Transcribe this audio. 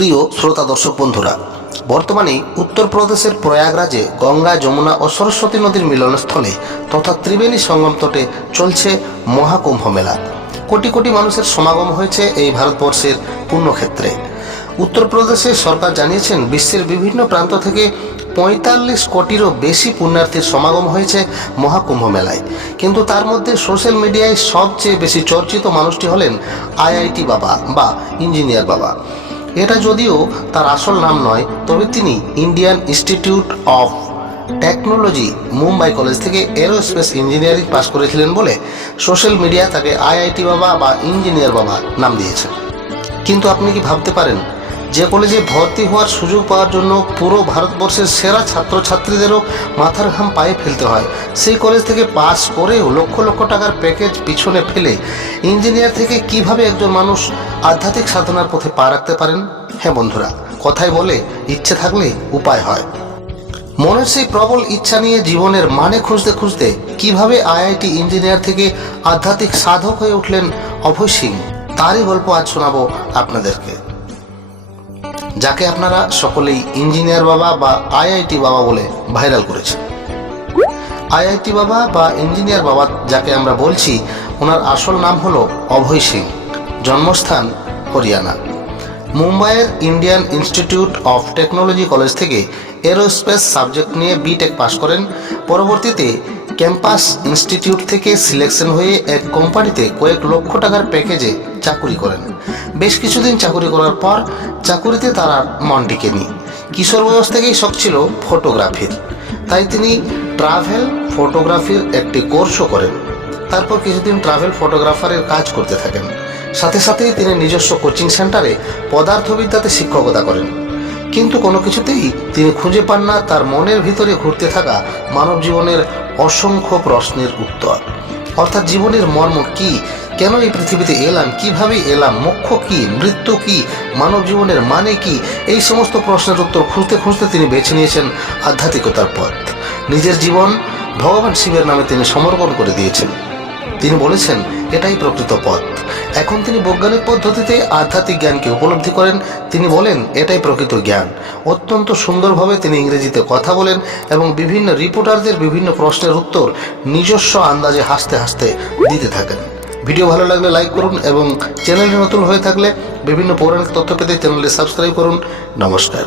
প্রিয় শ্রোতা দর্শক বন্ধুরা, বর্তমানে উত্তরপ্রদেশের প্রয়াগরাজে গঙ্গা, যমুনা ও সরস্বতী নদীর মিলনস্থলে তথা ত্রিবেণী সঙ্গম তটে চলছে মহাকুম্ভ মেলা। কোটি কোটি মানুষের সমাগম হয়েছে এই ভারতবর্ষের পুণ্যক্ষেত্রে। উত্তরপ্রদেশের সরকার জানিয়েছেন, বিশ্বের বিভিন্ন প্রান্ত থেকে পঁয়তাল্লিশ কোটিরও বেশি পুণ্যার্থীর সমাগম হয়েছে মহাকুম্ভ মেলায়। কিন্তু তার মধ্যে সোশ্যাল মিডিয়ায় সবচেয়ে বেশি চর্চিত মানুষটি হলেন আইআইটি বাবা বা ইঞ্জিনিয়ার বাবা। এটা যদিও তার আসল নাম নয়, তবে তিনি Indian Institute of Technology Mumbai college থেকে এরোস্পেস ইঞ্জিনিয়ারিং পাস করেছিলেন বলে সোশ্যাল মিডিয়া তাকে আইআইটি বাবা বা ইঞ্জিনিয়ার বাবা নাম দিয়েছে। কিন্তু আপনি কি ভাবতে পারেন যে কলেজে ভর্তি হওয়ার সুযোগ পাওয়ার জন্য পুরো ভারতবর্ষের সেরা ছাত্রছাত্রীদেরও মাথার ঘাম পায়ে ফেলতে হয়। সেই কলেজ থেকে পাস করেও লক্ষ লক্ষ টাকার প্যাকেজ পিছনে ফেলে ইঞ্জিনিয়ার থেকে কীভাবে একজন মানুষ আধ্যাত্মিক সাধনার পথে পা রাখতে পারেন? হ্যাঁ বন্ধুরা, কথাই বলে ইচ্ছে থাকলে উপায় হয়। মনের সেই প্রবল ইচ্ছা নিয়ে জীবনের মানে খুঁজতে খুঁজতে কীভাবে আইআইটি ইঞ্জিনিয়ার থেকে আধ্যাত্মিক সাধক হয়ে উঠলেন অভয় সিং? তারই গল্প আজ শোনাবো আপনাদেরকে। যাকে আপনারা সকলেই ইঞ্জিনিয়ার বাবা বা আইআইটি বাবা বলে ভাইরাল করেছেন। আইআইটি বাবা বা ইঞ্জিনিয়ার বাবা যাকে আমরা বলছি, ওনার আসল নাম হলো অভয় সিং, জন্মস্থান হরিয়ানা। মুম্বাইয়ের Indian Institute of Technology college থেকে এরোস্পেস সাবজেক্ট নিয়ে বিটেক পাশ করেন। পরবর্তীতে ক্যাম্পাস ইনস্টিটিউট থেকে সিলেকশন হয়ে এক কোম্পানিতে কয়েক লক্ষ টাকার প্যাকেজে চাকুরি করেন। বেশ কিছুদিন চাকুরি করার পর চাকুরিতে তার আর মন টিকেনি। কিশোর বয়স থেকেই শখ ছিল ফটোগ্রাফির। তাই তিনি ট্রাভেল ফটোগ্রাফির একটি কোর্সও করেন। তারপর কিছুদিন ট্রাভেল ফটোগ্রাফারের কাজ করতে থাকেন। সাথে সাথেই তিনি নিজস্ব কোচিং সেন্টারে পদার্থবিদ্যাতে শিক্ষকতা করেন। কিন্তু কোনো কিছুতেই তিনি খুঁজে পান না তার মনের ভিতরে ঘুরতে থাকা মানব জীবনের অসংখ্য প্রশ্নের উত্তর। অর্থাৎ জীবনের মর্ম কি কেন এই পৃথিবীতে এলাম? কীভাবে এলাম? মোক্ষ কি? মৃত্যু কি? মানব জীবনের মানে কি? এই সমস্ত প্রশ্নের উত্তর খুঁজতে খুঁজতে তিনি বেছে নিয়েছেন আধ্যাত্মিকতার পথ। নিজের জীবন ভগবান শিবের নামে তিনি সমর্পণ করে দিয়েছেন। তিনি বলেছেন, এটাই প্রকৃত পথ। এখন তিনি বৈজ্ঞানিক পদ্ধতিতে আধ্যাত্মিক জ্ঞানকে উপলব্ধি করেন। তিনি বলেন, এটাই প্রকৃত জ্ঞান। অত্যন্ত সুন্দরভাবে তিনি ইংরেজিতে কথা বলেন এবং বিভিন্ন রিপোর্টারদের বিভিন্ন প্রশ্নের উত্তর নিজস্ব আন্দাজে হাসতে হাসতে দিতে থাকেন। ভিডিও ভালো লাগলে লাইক করুন এবং চ্যানেলটি নতুন হয়ে থাকলে বিভিন্ন পৌরাণিক তথ্য পেতে চ্যানেলটি সাবস্ক্রাইব করুন। নমস্কার।